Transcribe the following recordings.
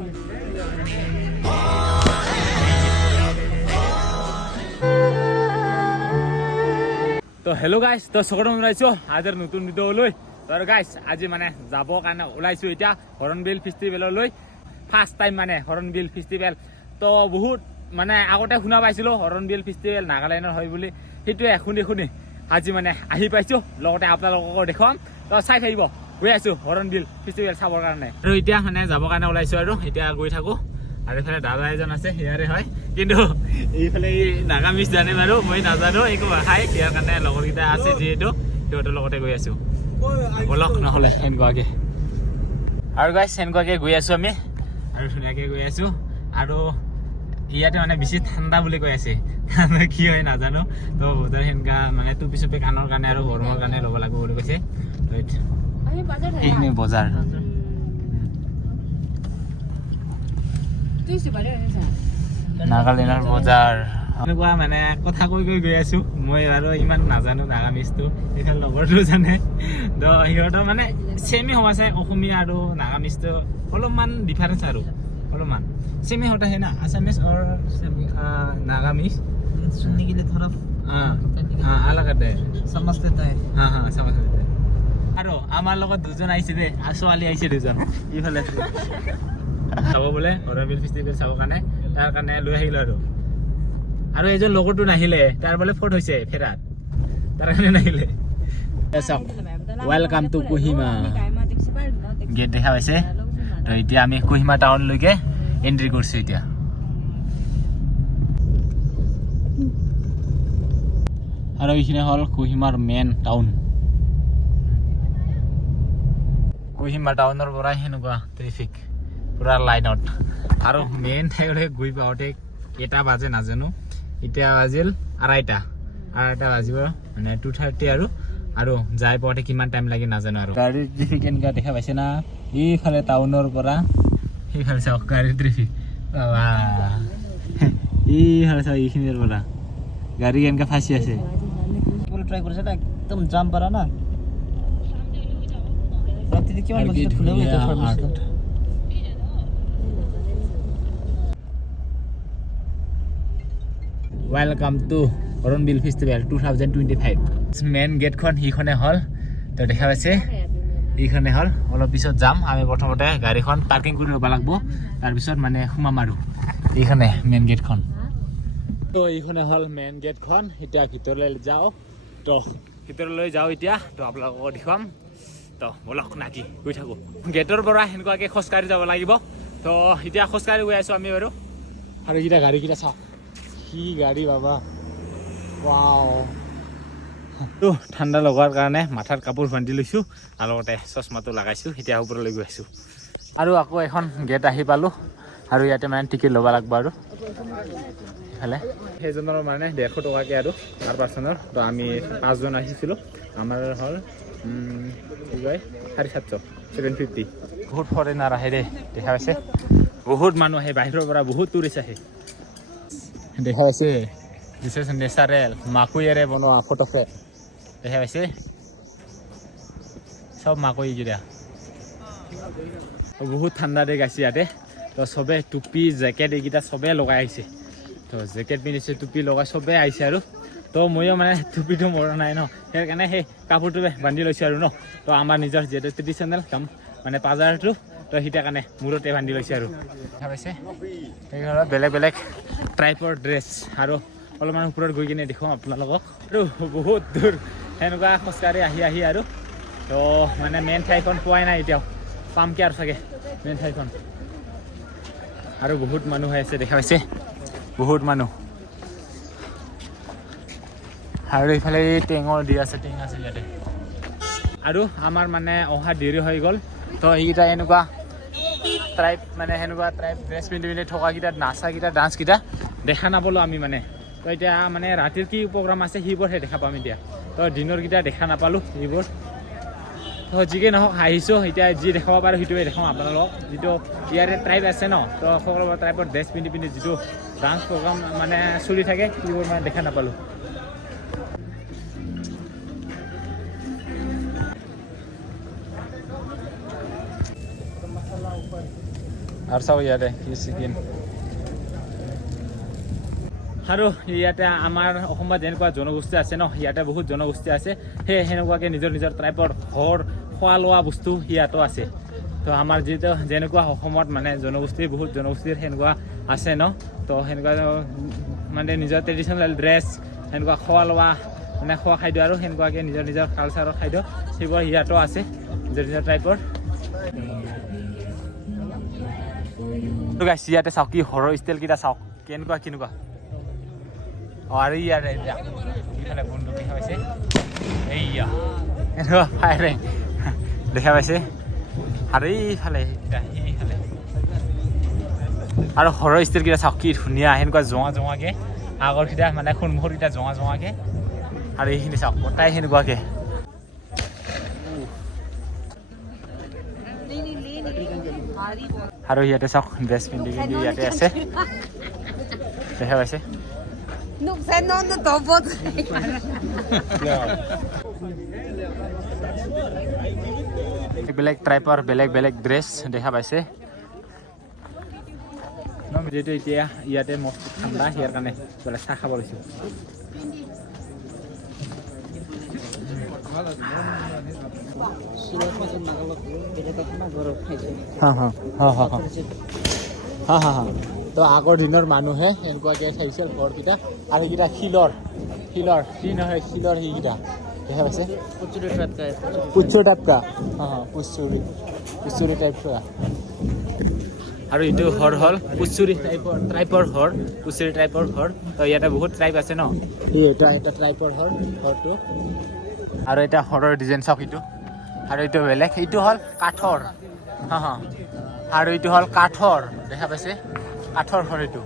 তো হেল্ল' গাইছ, তো চকত ওলাইছো আজিৰ নতুন ভিডিঅ'লৈ। তো গাইছ আজি মানে যাবৰ কাৰণে ওলাইছো এতিয়া হৰ্ণবিল ফেষ্টিভেললৈ। ফাৰ্ষ্ট টাইম মানে হৰ্ণবিল ফেষ্টিভেল। তো বহুত মানে আগতে শুনা পাইছিলোঁ হৰ্ণবিল ফেষ্টিভেল নাগালেণ্ডৰ হয় বুলি, সেইটোৱে শুনি আজি মানে আহি পাইছোঁ, লগতে আপোনালোককো দেখুৱাম। তো চাই থাকিব, গৈ আছোঁ হৰ্ণবিল ফেষ্টিভেল চাবৰ কাৰণে। আৰু এতিয়া মানে যাবৰ কাৰণে ওলাইছোঁ আৰু এতিয়া গৈ থাকোঁ। আৰু এইফালে দাদা এজন আছে, সেয়াৰে হয়, কিন্তু এইফালে নাগামিজ জানে বাৰু, মই নাজানো একো ভাষাই। ইয়াৰ কাৰণে লগৰকেইটা আছে যিহেতু সিহঁতৰ লগতে গৈ আছোঁ। বলক নহ'লে সেনেকুৱাকৈ। আৰু গাইছ সেনেকুৱাকৈ গৈ আছোঁ আমি, আৰু ধুনীয়াকৈ গৈ আছোঁ। আৰু ইয়াতে মানে বেছি ঠাণ্ডা বুলি কৈ আছে, কি হয় নাজানো। তো বজাৰ সেনেকুৱা মানে টুপি চুপি কাণৰ কাৰণে আৰু গৰমৰ কাৰণে ল'ব লাগিব বুলি কৈছে। এইখিনি বজাৰ নাগালেণ্ডৰ বজাৰ এনেকুৱা মানে কথা কৈ গৈ আছোঁ। মই আৰু ইমান নাজানো নাগামিজটো, এইফালে লগৰটো জানে। তো সিহঁতৰ মানে চেমি সমাজে অসমীয়া আৰু নাগামিজটো অলপমান ডিফাৰেঞ্চ আৰু অলপমান सेम ही होता है ना असमीज और नागामीज सुनने के लिए थोड़ा अलग होता है, समझ लेता है। हाँ समझ लेता है। আৰু আমাৰ লগত দুজন আহিছে দে, ছোৱালী আহিছে দুজন ইফালে চাব বোলে হৰ্ণবিল ফেষ্টিভেল চাবৰ কাৰণে, তাৰ কাৰণে লৈ আহিলোঁ। আৰু এজন লগৰটো নাহিলে, তাৰ বোলে ফট হৈছে ফেৰাত, তাৰ কাৰণে নাহিলে। চাওক, ৱেলকাম টু কোহিমা গেট দেখা পাইছে। তো এতিয়া আমি কোহিমা টাউনলৈকে এন্ট্ৰি কৰিছোঁ এতিয়া। আৰু এইখিনি হ'ল কোহিমাৰ মেইন টাউন। কোহিমা টাউনৰ পৰা সেনেকুৱা ট্ৰেফিক পুৰা লাইনত। আৰু মেইন ঠাইলৈ গৈ পাওঁতে কেইটা বাজে নাজানো, এতিয়া বাজিল আঢ়াইটা বাজিব মানে 2:30। আৰু যাই পাওঁতে কিমান টাইম লাগে নাজানো। আৰু গাড়ীৰ ট্ৰেফিক এনেকুৱা দেখা পাইছে না, এইফালে টাউনৰ পৰা সেইফালে চাওক গাড়ীৰ ট্ৰেফিক। এইফালে চাওক এইখিনিৰ পৰা গাড়ী এনেকৈ ফাঁচি আছে। ট্ৰাই কৰিছে না, একদম জাম পাৰা না। ৰাতিতে কিমান বস্তু ফুলে হৈ যায় ফাৰ্মাচীত। Welcome to hornbill festival 2025। Main গেটখন সেইখনে হ'ল। তো দেখা পাইছে এইখনে হ'ল। অলপ পিছত যাম আমি, প্ৰথমতে গাড়ীখন পাৰ্কিং কৰি ল'ব লাগিব, তাৰপিছত মানে সোমাম আৰু। এইখনে মেইন গেটখন। তো এইখনে হ'ল মেইন গেটখন। এতিয়া ভিতৰলৈ যাওঁ। তো ভিতৰলৈ যাওঁ এতিয়া, তো আপোনালোকক দেখুৱাম। তো বলক নাকি গৈ থাকোঁ। গেটৰ পৰা সেনেকুৱাকৈ খোজকাঢ়ি যাব লাগিব। তো এতিয়া খোজকাঢ়ি গৈ আছোঁ আমি বাৰু। আৰু এইকেইটা গাড়ীকেইটা চাওক, কি গাড়ী বাবা, ৱাও। তো ঠাণ্ডা লগাৰ কাৰণে মাথাত কাপোৰ বান্ধি লৈছোঁ, আৰু লগতে চশমাটো লগাইছোঁ। এতিয়া ওপৰলৈ গৈ আছোঁ। আৰু আকৌ এখন গেট আহি পালোঁ, আৰু ইয়াতে মানে টিকেট ল'ব লাগিব। আৰু ইফালে সেইজনৰ মানে 150 টকাকৈ আৰু পাৰ পাৰ্চনৰ। তো আমি 5 জন আহিছিলোঁ, আমাৰ হ'ল কি কয় 750, 750। বহুত ফৰেনাৰ আহে দেই, দেখা পাইছে। বহুত মানুহ আহে বাহিৰৰ পৰা, বহুত টুৰিষ্ট আহে। দেখা পাইছে, দিছ ইজ নেচাৰেল মাকৈয়েৰে বনোৱা ফটোফ্ৰেম। দেখা পাইছে চব মাকৈকেইটা। বহুত ঠাণ্ডা দেশ আছে ইয়াতে। তো চবে টুপি জেকেট এইকেইটা চবেই লগাই আহিছে। তো জেকেট পিন্ধিছে, টুপি লগাই চবেই আহিছে। আৰু তো ময়ো মানে টুপিটো মৰা নাই ন, সেইকাৰণে সেই কাপোৰটো বান্ধি লৈছোঁ আৰু ন। তো আমাৰ নিজৰ যিহেতু ট্ৰেডিশ্যনেল কাম মানে পাজাৰটো, তো সেইটা কাৰণে মূৰতে বান্ধি লৈছে। আৰু দেখা পাইছে সেইকাৰণে বেলেগ বেলেগ ট্ৰাইপৰ ড্ৰেছ। আৰু অলপমান ওপৰত গৈ কিনে দেখুৱাম আপোনালোকক। আৰু বহুত দূৰ সেনেকুৱা খোজকাঢ়ি আহি আৰু তো মানে মেইন ঠাইখন পোৱাই নাই এতিয়াও, পামকে আৰু চাগে মেইন ঠাইখন। আৰু বহুত মানুহ হৈ আছে, দেখা পাইছে বহুত মানুহ। আৰু এইফালে টেঙৰ দি আছে, টেঙ আছে ইয়াতে। আৰু আমাৰ মানে অহা দেৰি হৈ গ'ল। তো এইকেইটা এনেকুৱা ট্ৰাইব মানে সেনেকুৱা ট্ৰাইব ড্ৰেছ পিন্ধি থকাকেইটা, নাচাকেইটা, ডান্সকেইটা দেখা নাপালোঁ আমি মানে। তো এতিয়া মানে ৰাতিৰ কি প্ৰগ্ৰাম আছে সেইবোৰহে দেখা পাম এতিয়া। তো দিনৰকেইটা দেখা নাপালোঁ সেইবোৰ। তো যিকে নহওক আহিছোঁ, এতিয়া যি দেখাব পাৰোঁ সেইটোৱে দেখাওঁ আপোনালোকক। যিটো ইয়াৰে ট্ৰাইব আছে ন, তো সকলো ট্ৰাইবৰ ড্ৰেছ পিন্ধি যিটো ডান্স প্ৰগ্ৰাম মানে চলি থাকে, সেইবোৰ মানে দেখা নাপালোঁ। আৰু চাওঁ ইয়াতে কি চিকেন আৰু ইয়াতে আমাৰ অসমত যেনেকুৱা জনগোষ্ঠী আছে ন ইয়াতে বহুত জনগোষ্ঠী আছে সেই সেনেকুৱাকৈ নিজৰ নিজৰ টাইপৰ ঘৰ খোৱা লোৱা বস্তু ইয়াতো আছে তো আমাৰ যিটো যেনেকুৱা অসমত মানে জনগোষ্ঠী বহুত জনগোষ্ঠীৰ সেনেকুৱা আছে ন তো সেনেকুৱা মানে নিজৰ ট্ৰেডিশ্যনেল ড্ৰেছ সেনেকুৱা খোৱা লোৱা মানে খোৱা খাদ্য আৰু সেনেকুৱাকৈ নিজৰ নিজৰ কালচাৰৰ খাদ্য সেইবোৰ ইয়াতো আছে নিজৰ নিজৰ টাইপৰ ইয়াতে চাওক কি ঘৰৰ ষ্টাইলকেইটা চাওক কেনেকুৱা আৰু ইয়াতে ইফালে বন্ধু দেখা পাইছে এইয়া এনেকুৱা ফায়াৰিং দেখা পাইছে আৰু এইফালে আৰু ঘৰৰ ষ্টাইলকেইটা চাওক কি ধুনীয়া সেনেকুৱা জোঙাকৈ আগৰকেইটা মানে সন্মুখৰকেইটা জোঙাকৈ আৰু এইখিনি চাওক গোটাই সেনেকুৱাকৈ আৰু ইয়াতে চাওক ড্ৰেছ পিন্ধি ইয়াতে আছে দেখা পাইছে বেলেগ টাইপৰ বেলেগ ড্ৰেছ দেখা পাইছে যিহেতু এতিয়া ইয়াতে মস্ত ঠাণ্ডা ইয়াৰ কাৰণে বোলে চাহ খাব লৈছোঁ তো আগৰ দিনৰ মানুহে এনেকুৱাকৈ খাইছিল ঘৰকেইটা আৰু সেইকেইটা শিলৰ কি নহয় শিলৰ সেইকেইটা দেখা পাইছে পুচুৰি টাইপকা পুচুৰি টাইপ আৰু এইটো ঘৰ হ'ল পুচুৰি টাইপৰ ঘৰ তো ইয়াতে বহুত ট্ৰাইব আছে ন এটা ট্ৰাইপৰ ঘৰটো আৰু এটা ঘৰৰ ডিজাইন চাওক এইটো আৰু এইটো বেলেগ এইটো হ'ল কাঠৰ আৰু এইটো হ'ল কাঠৰ দেখা পাইছে কাঠৰ ঘৰ এইটো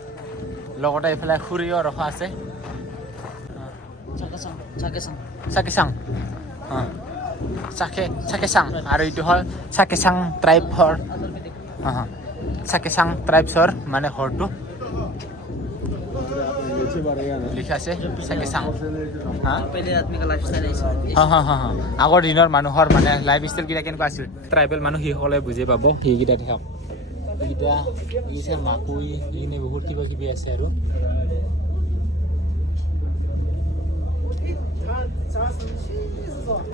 লগতে এইফালে খুৰিও ৰখা আছে চাকেচাং আৰু এইটো হ'ল চাকেচাং ট্ৰাইবৰ চাকেচাং ট্ৰাইবছৰ মানে ঘৰটো লিখা আছে চাকেচাং আগৰ দিনৰ মানুহৰ মানে লাইফ ষ্টাইলকেইটা কেনেকুৱা আছিল ট্ৰাইবেল মানুহ সেইসকলে বুজি পাব সেইকেইটা দেখাওক এইকেইটা মাকৈ এইখিনি বহুত কিবা আছে আৰু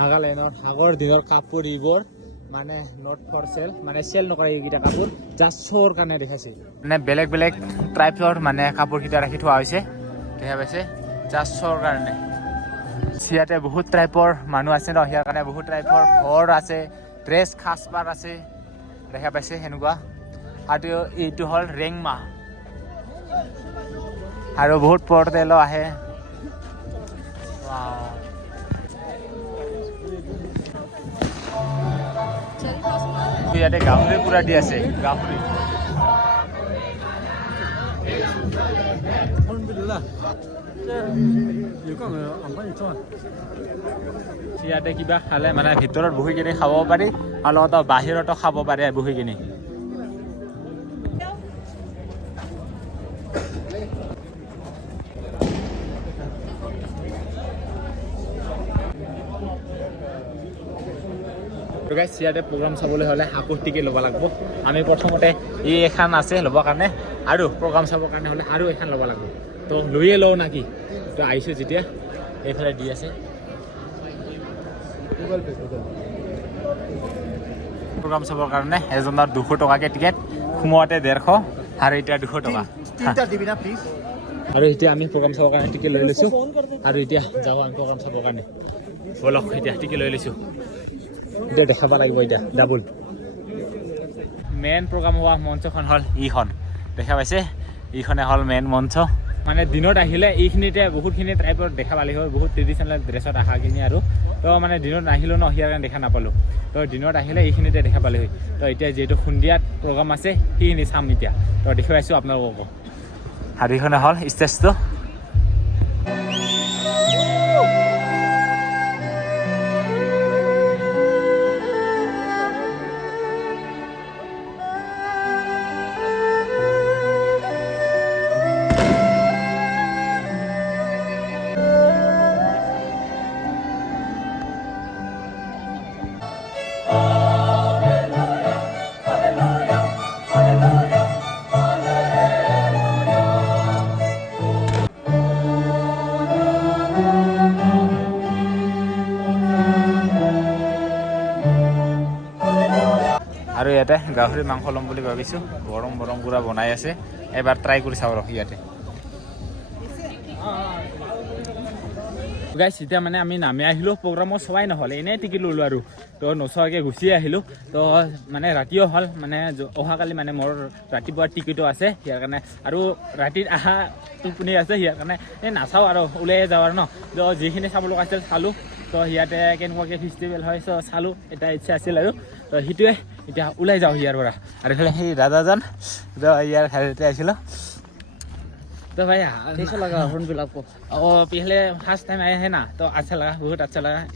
নাগালেণ্ডৰ আগৰ দিনৰ কাপোৰ এইবোৰ মানে নট ফৰ চেল মানে চেল নকৰে এইকেইটা কাপোৰ জাষ্ট শ্ব'ৰ কাৰণে দেখাইছে মানে বেলেগ ট্ৰাইপৰ মানে কাপোৰকেইটা ৰাখি থোৱা হৈছে দেখা পাইছে জাষ্ট শ্ব'ৰ কাৰণে ইয়াতে বহুত টাইপৰ মানুহ আছে ন ইয়াৰ কাৰণে বহুত টাইপৰ ঘৰ আছে ড্ৰেছ সাজপাৰ আছে দেখা পাইছে সেনেকুৱা আৰু এইটো হ'ল ৰেংমা আৰু বহুত পৰ্টেলো আহে ইয়াতে গাহৰি পুৰা দি আছে গাহৰি ইয়াতে কিবা খালে মানে ভিতৰত বহি কিনি খাব পাৰি আৰু লগতে বাহিৰতো খাব পাৰে বহি কিনি ইয়াতে প্ৰগ্ৰাম চাবলৈ হ'লে আকৌ টিকেট ল'ব লাগিব আমি প্ৰথমতে এই এখন আছে ল'বৰ কাৰণে আৰু প্ৰগ্ৰাম চাবৰ কাৰণে হ'লে আৰু এখন ল'ব লাগিব তো লৈয়ে লওঁ নাকি তো আহিছোঁ যেতিয়া এইফালে দি আছে প্ৰগ্ৰাম চাবৰ কাৰণে এজনৰ 200 টকাকৈ টিকেট সোমোৱাতে 150 আৰু এতিয়া 200 টকা আৰু এতিয়া আমি প্ৰগ্ৰাম চাবৰ কাৰণে টিকেট লৈ লৈছোঁ আৰু এতিয়া যাওঁ আমি প্ৰগ্ৰাম চাবৰ কাৰণে বলক এতিয়া টিকেট লৈ লৈছোঁ এতিয়া দেখাব লাগিব এতিয়া ডাবল মেইন প্ৰগ্ৰাম হোৱা মঞ্চখন হ'ল এইখন দেখা পাইছে এইখনে হ'ল মেইন মঞ্চ মানে দিনত আহিলে এইখিনিতে বহুতখিনি টাইপৰ দেখা পালি হয় বহুত ট্ৰেডিশ্যনেল ড্ৰেছত অহাখিনি আৰু তো মানে দিনত নাহিলোঁ ন সিয়াৰ কাৰণে দেখা নাপালোঁ তো দিনত আহিলে এইখিনিতে দেখা পালি হয় তো এতিয়া যিহেতু সন্ধিয়াত প্ৰগ্ৰাম আছে সেইখিনি চাম এতিয়া তো দেখুৱাইছোঁ আপোনালোকক আৰু এইখনে হ'ল ষ্টেজটো ইয়াতে গাহৰি মাংস ল'ম বুলি ভাবিছোঁ গৰম গৰম পুৰা বনাই আছে এবাৰ ট্ৰাই কৰি চাওঁ ৰ ইয়াতে গাইছ এতিয়া মানে আমি নামি আহিলোঁ প্ৰগ্ৰামৰ চোৱাই নহ'ল এনেই টিকেট ল'লোঁ আৰু তো নোচোৱাকৈ গুচি আহিলোঁ তো মানে ৰাতিও হ'ল মানে অহাকালি মানে মোৰ ৰাতিপুৱাৰ টিকেটো আছে ইয়াৰ কাৰণে আৰু ৰাতিত অহা টোপনি আছে ইয়াৰ কাৰণে এই নাচাওঁ আৰু ওলাই যাওঁ আৰু ন তো যিখিনি চাব লগা আছিল চালোঁ তো ইয়াতে কেনেকুৱাকৈ ফেষ্টিভেল হয় চ' চালোঁ এটা ইচ্ছা আছিল আৰু তো সেইটোৱে এতিয়া ওলাই যাওঁ ইয়াৰ পৰা আৰু এইফালে সেই দাদাজন তো ইয়াৰ ঘৰতে আছিলোঁ तो भाई कैसा लगा हॉर्नबिल आपको और पहले फर्स्ट टाइम आए हैं ना तो अच्छा लगा बहुत अच्छा लगा